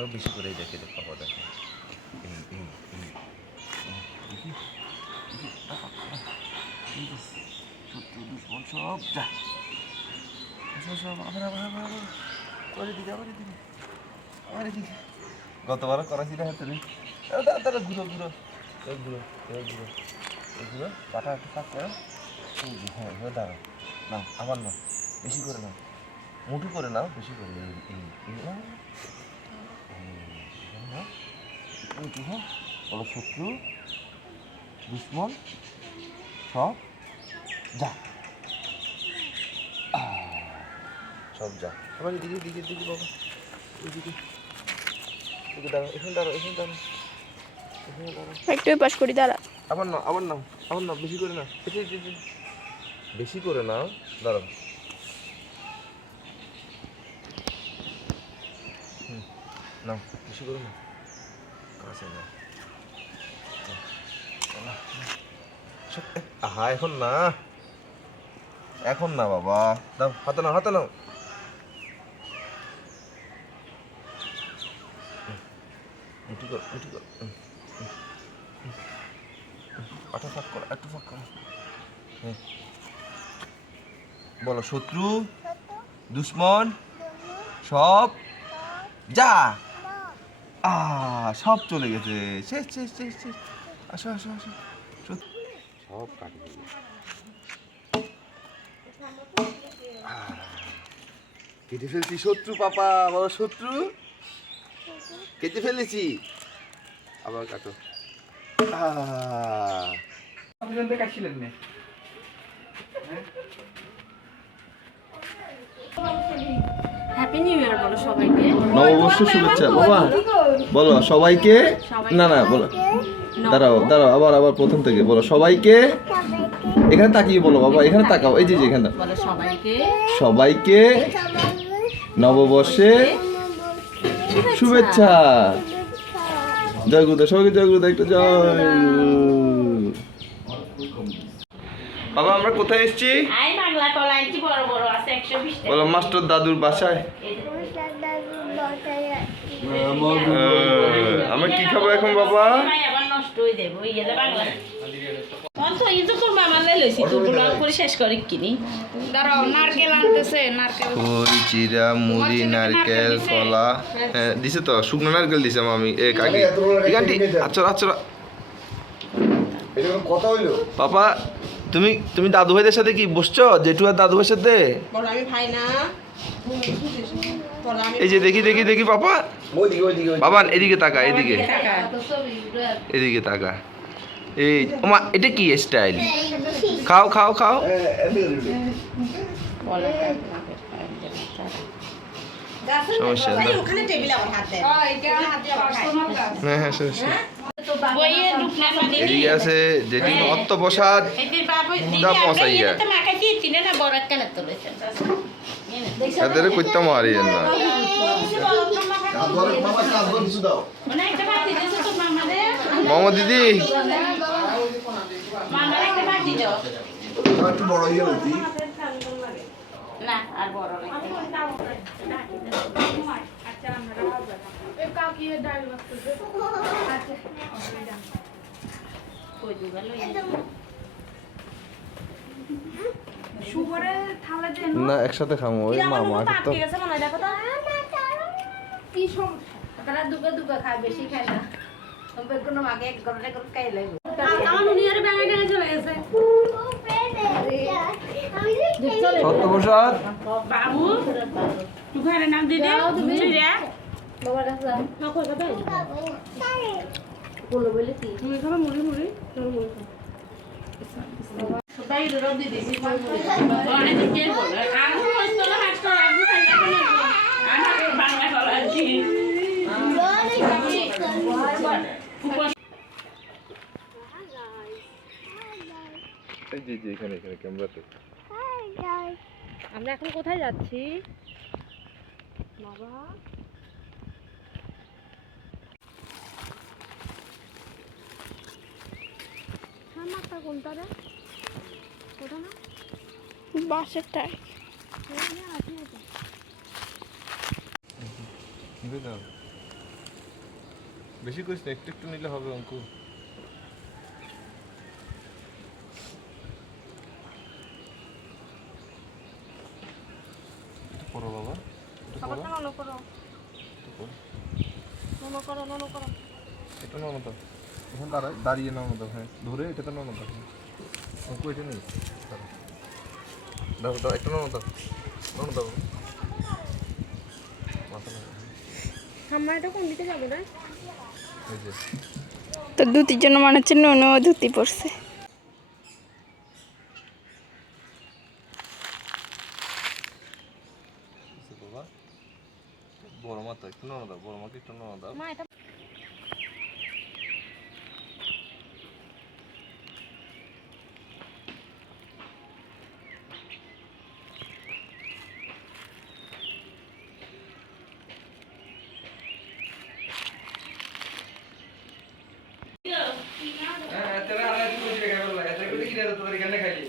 আ- আরও বেশি করে দেখে দেখো বাবা দেখো। সব আবার এদিকে গতবারও করাছিল হাতে তারা ঘুরো ঘুরো। ঘুরো ঘুরো ঘুরো। পাটা করো। হ্যাঁ এবার আবার নাও। বেশি করে নাও। মুঠু করে নাও বেশি করে। এই, এখানে নাও। হও বলো শত্রু দুশ্মন সব যা। সব যা। আবার এদিকে এদিকে এদিকে বাবা এদিকে। এদিকে দাঁড়াও এখানে দাঁড়াও এখানে দাঁড়াও। দাঁড়াও। একটু পাশ করি দাঁড়া। আবার নাও আবার নাও আবার নাও বেশি করে নাও। এই যে, যে, বেশি করে নাও দাঁড়াও। হুম, নাও বেশি করে নাও। আহা এখন না। এখন না বাবা। দাও হাতে নাও হাতে নাও। উঠি কর উঠি কর হুম, হুম, হুম, হুম। পাটা ফাঁক করো একটু ফাঁক করো। বলো শত্রু দুশ্মন সব যা। আ সব চলে গেছে। শেষ শেষ শেষ শেষ। আসো আসো আসো। সব কাটিয়ে কেটে ফেলছি শত্রু পাপা। বলো শত্রু? কেটে ফেলেছি। আবার কাটো। আহ। হ্যাপি নিউ ইয়ার বলো সবাইকে। নববর্ষ শুভেচ্ছা বাবা। বলো। সবাইকে? না না বলো। দাঁড়াও দাঁড়াও আবার আবার প্রথম থেকে বলো। সবাইকে? এখানে তাকিয়ে বলো বাবা এখানে তাকাও। এই যে এখানে সবাইকে। সবাইকে নববর্ষে শুভেচ্ছা। জয় গুরুদেব সবাইকে জয় গুরুদেব একটা জয়। বাবা আমরা কোথায় এসেছি? আই বাংলা কলাইটি বড় বড় আছে একশো বিশ বলো মাস্টার দাদুর বাসায়? আমরা কি খাব এখন বাবা? হয়ে নারকেল আনতেছে নারকেল। খই চিরা মুড়ি নারকেল কলা হ্যাঁ দিছে তো শুকনো নারকেল দিছে মামি এ কাকি। আচ্ছা আচ্ছা। হইল? পাপা তুমি তুমি দাদু ভাইদের সাথে কি বসছো জেঠু আর দাদু ভাইয়ের সাথে বলো আমি ভাই না বলো আমি এই যে দেখি দেখি দেখি পাপা ওইদিকে ওইদিকে বাবা এদিকে তাকা এদিকে এদিকে তাকা এই ওমা এটা কি স্টাইল খাও খাও খাও সমস্যা হ্যাঁ হ্যাঁ সে- এদিকে আছে বাবু দিদি দা। ইয়ে। তুলেছেন? এদের করতাম না। মানে মামা দিদি। না আর বড় না? একসাথে খামো ওই মামা তো। কি সমস্যা? তারা দুগা দুগা খায় বেশি খায় না। কোনো মাকে এক ঘণ্টা করে খাই লাগবে চলে গেছে। সত্য বাবু তুই নাম দিদি তুই বাবার কাছে বলল বলে কি? তুমি খাবে মুড়ি মুড়ি তোর মুড়ি আমরা এখন কোথায় যাচ্ছি? বাবা। কোনটা রে? কোথা না? বাসের টাই বেশি করিস না একটু একটু নিলে হবে অঙ্কু একটু পড়ো বাবা একটু পড়ো ননো করো একটু পড়ো ননো করো ননো করো এটা নাও না তো এখন দাঁড়ায় দাঁড়িয়ে নাও না হ্যাঁ ধরে এটা তো নাও না তো অঙ্কু এটা নেই। দাঁড়াও। দাও দাও একটা নাও না তো নাও না তো মাথা লাগা আমরা এটা কোন দিকে যাবে রে? তো ধুতির জন্য মনে হচ্ছে নুনু ধুতি পরছে কিসে বাবা বড় মাথা একটু নাও না দাও বড় মাকে একটু নাও না দাও মা এটা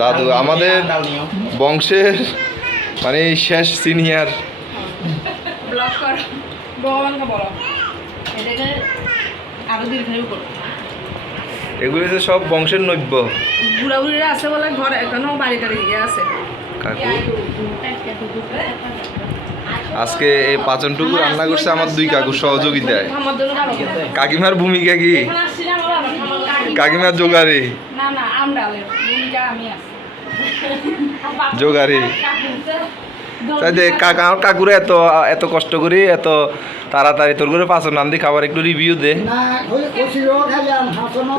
দাদু আমাদের বংশের মানে শেষ সিনিয়র এগুলো যে সব বংশের নব্য। বুড়াবুড়িরা আছে বলে ঘরে এখনও বাড়ি টাড়ি গিয়ে আছে। আজকে এই পাচনটুকু রান্না করছে আমার দুই কাকু সহযোগিতায় কাকিমার ভূমিকা কি এখন আসছি না আমার বাবা, আমার কাকি। জোগাড়ি। না না ভূমিকা আমি আছি। জোগাড়ি। তাই যে কাকা আমার কাকুরে এত এত কষ্ট করি এত তাড়াতাড়ি তোর করে পাচন নাম দিয়ে খাবার একটু রিভিউ দে।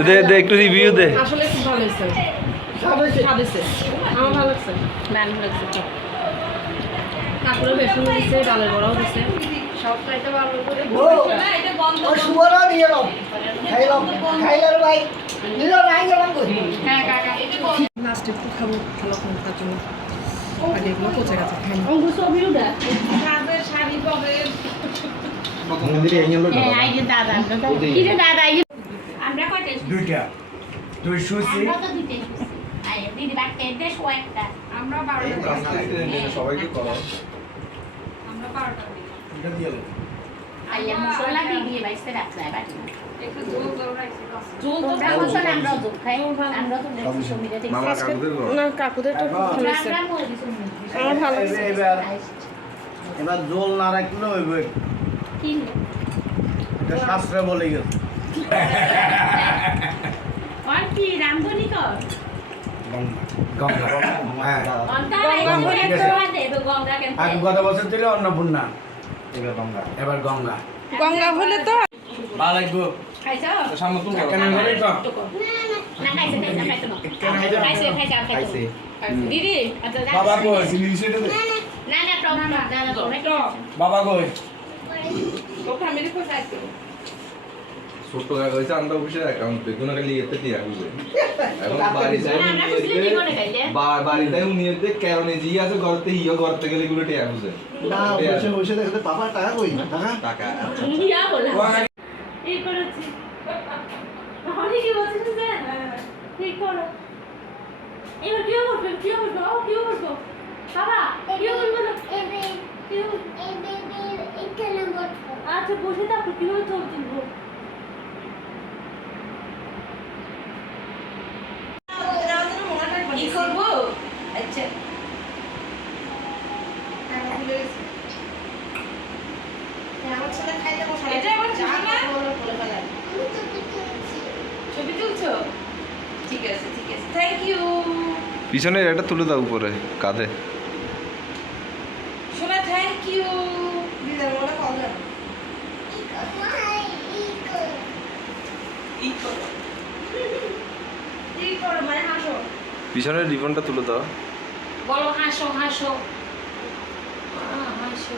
দে দে একটু রিভিউ দে। আসলে খুব ভালো হয়েছে? স্বাদ হয়েছে? আমার ভালো লাগছে। ভালো লাগছে কাকুরে বেসন দিচ্ছে ডালের বড়াও দিচ্ছে সব খাইতে ভালো করে লাস্টে একটু খাব ভালো তার জন্য। আগে এগুলো পচে গেছে এই আমরা দুইটা। বারোটা সবাইকে করো আমরা বারোটা এটা দিয়ে এলো। আইয়া মশলা দিয়ে দিয়ে বাটি এবার জল না রাখলে হইব শাস্ত্রে বলে গেছে আর কি রামধনি কর গঙ্গা হ্যাঁ গঙ্গা গঙ্গা অন্নপূর্ণা গঙ্গা এবার গঙ্গা গঙ্গা হলে তো ভালো আচ্ছা বাবা কই ছোট কাকা হয়েছে আমরা অফিসের অ্যাকাউন্ট বেগুন খালি এতে টিয়া বুঝে এখন বাড়িতে বাড়িতে উনি এতে কেরনে জি আছে ঘরতে ইয়ে ঘরতে গেলে গুলো টিয়া বুঝে না বসে বসে দেখতে পাপা টাকা কই টাকা টাকা ইয়া বলা এই করেছি আমি কি বলছিস যে ঠিক করো এবার কি করবে কি করবে ও কি করবে বাবা কি করবে না আচ্ছা বসে থাকো কীভাবে চোখ তুলবো কি করব আচ্ছা এটা আমার ছিল না? ছবি তুলছো? ঠিক আছে ঠিক আছে। থ্যাংক ইউ পিছনের এটা তুলে দাও উপরে কাঁধে। সোনা থ্যাংক ইউ দিদার কল পিছনের রিবনটা তুলে দাও। বলো হাসো হাসো। হাসো।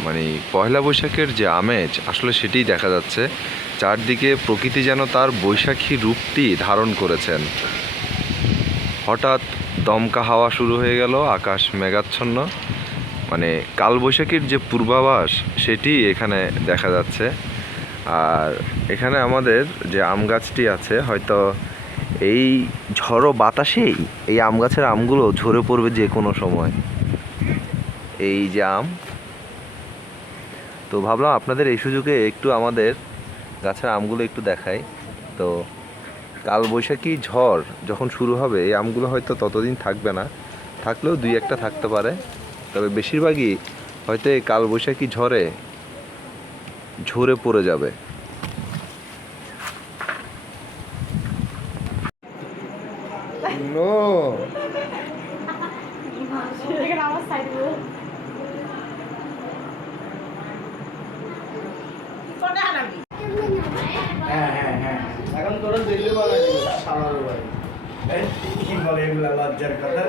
মানে পয়লা বৈশাখের যে আমেজ, আসলে সেটিই দেখা যাচ্ছে। চারদিকে প্রকৃতি যেন তার বৈশাখী রূপটি ধারণ করেছেন। হঠাৎ দমকা হাওয়া শুরু হয়ে গেল, আকাশ মেঘাচ্ছন্ন। মানে কালবৈশাখীর যে পূর্বাভাস, সেটি এখানে দেখা যাচ্ছে। আর এখানে আমাদের যে আম গাছটি আছে, হয়তো এই ঝড়ো বাতাসেই এই আম গাছের আমগুলো ঝরে পড়বে যে কোনো সময়। এই যে আম তো ভাবলাম আপনাদের এই সুযোগে একটু আমাদের গাছের আমগুলো একটু দেখাই। তো কাল বৈশাখী ঝড় যখন শুরু হবে, এই আমগুলো হয়তো ততদিন থাকবে না। থাকলেও দুই একটা থাকতে পারে। তবে বেশিরভাগই হয়তো এই কাল বৈশাখী ঝড়ে ঝরে পড়ে যাবে নো কোনটা হারাবি হ্যাঁ হ্যাঁ হ্যাঁ এখন তোরা দিল্লি বানাবি সামার বাড়ি এই, কি বলে এগুলো লজ্জার কথা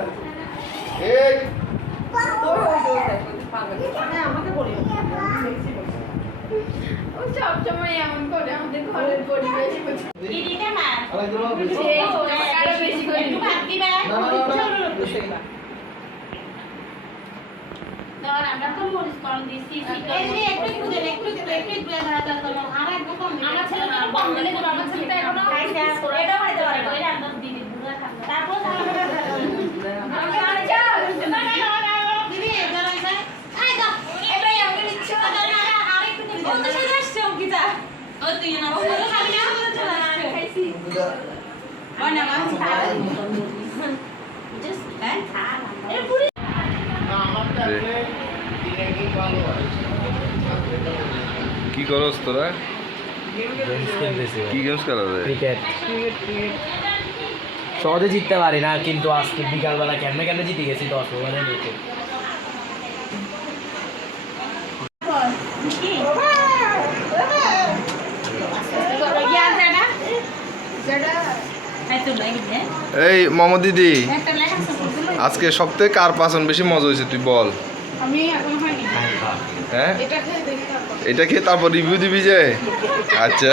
মানে সবসময় এমন করে আমাদের ঘরের পরিবেশ করে একটু ভাত দিবা না, না, না, না। ধর আমরা তো মরিচ দিছি একটু একটু একটু একটু একটু আর একটু কম আমার ছেলে তো কম দিলে তো আমার ছেলেটা এখনও এটা হইতে পারে ওই রান্না দিদি বুড়া খাবে তারপর দিদি ধরা যায় আই গো এবারে আমাকে দিচ্ছ আর একটু দিবি ও তো সাথে আসছে অঙ্কিতা ও তুই না ও তো খাবি না চলে আসছে খাইছি ওই না মাছ খাওয়া জাস্ট হ্যাঁ এ পুরি কি করস তোরা? কি গেমস খেলা যায় ক্রিকেট সহজে জিততে পারি না কিন্তু আজকে বিকালবেলা কেমনে কেমনে জিতে গেছি দশ ওভারের মধ্যে। এই মামা দিদি আজকে সপ্তাহে কার পাচন বেশি মজা হয়েছে তুই বল। আমি হ্যাঁ? এটা খেয়ে তারপর রিভিউ দিবি যে? আচ্ছা।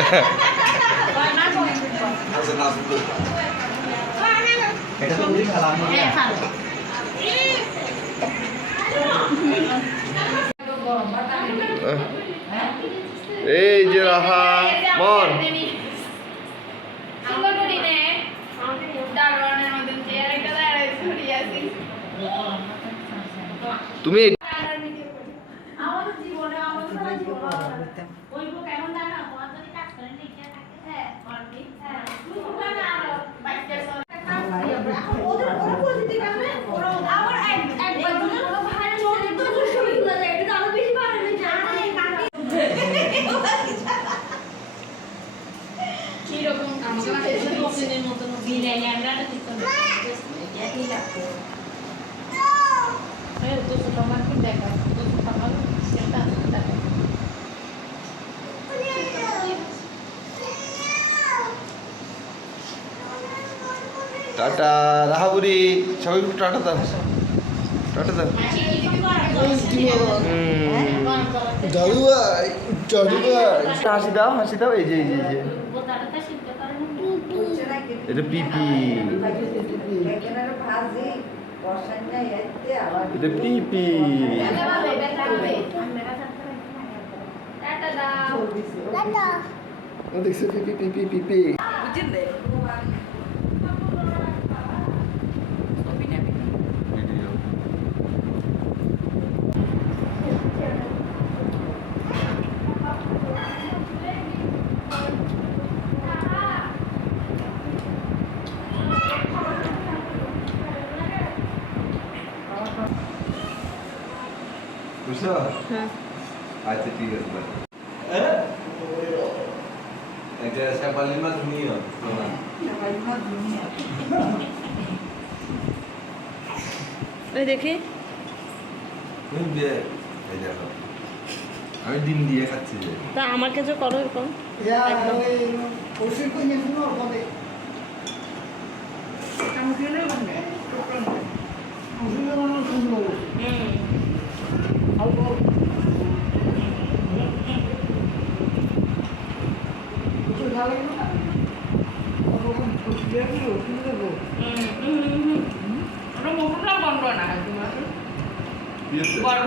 এই যে রাহা মন তুমি আমাদের জীবনে আমাদের সারা জীবন ওই বুক এমন জানা তোমার যদি কাজ করে লিখে থাকে হ্যাঁ অনলি হ্যাঁ তুই বুকা না আরও বাইকে ওদের ওরা পরিস্থিতি কেমন ওরা আবার এক একবার যদি কোনো ভাই চোর তো দুষ্টুমি করে যায় এটা আরও বেশি ভালো হয়ে যায় আরে কাকে কীরকম আমাকে মতন বিরিয়ানি আমরা তো ঠিক করে তো তোমার কি দেখা তো আমার সেটা দেখা টাটা রাহাবুরি সবাই একটু টাটা দাও। টাটা দাও। দাদু ভাই দাদু ভাই হাসি দাও হাসি দাও এই যে এই যে এই যে। এটা পিপি। এটা পিপি। দেখছ পিপি পিপি পিপি। বুঝছ আচ্ছা ঠিক আছে ওই দেখি তুমি যে এই দেখো আমি ডিম দিয়ে খাচ্ছি যে তা আমার কাছে করো এরকম। ওষুধ কই নিয়ে শুনো কবে আমি খেলে ওষুধ বানানো শুনব অল্প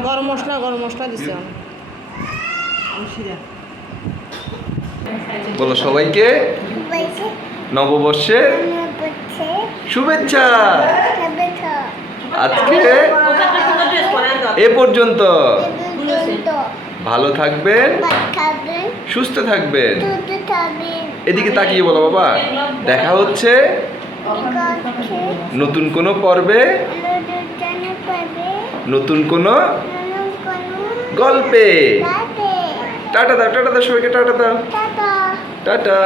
গরম মশলা গরম মশলা দিছে। বলো সবাইকে। নববর্ষের শুভেচ্ছা। আজকে এ পর্যন্ত। ভালো থাকবেন। সুস্থ থাকবেন। এদিকে তাকিয়ে বলো বাবা। দেখা হচ্ছে নতুন কোনো পর্বে। নতুন কোনো গল্পে। টাটা দাও টাটা দাও সবাইকে টাটা দাও। টাটা।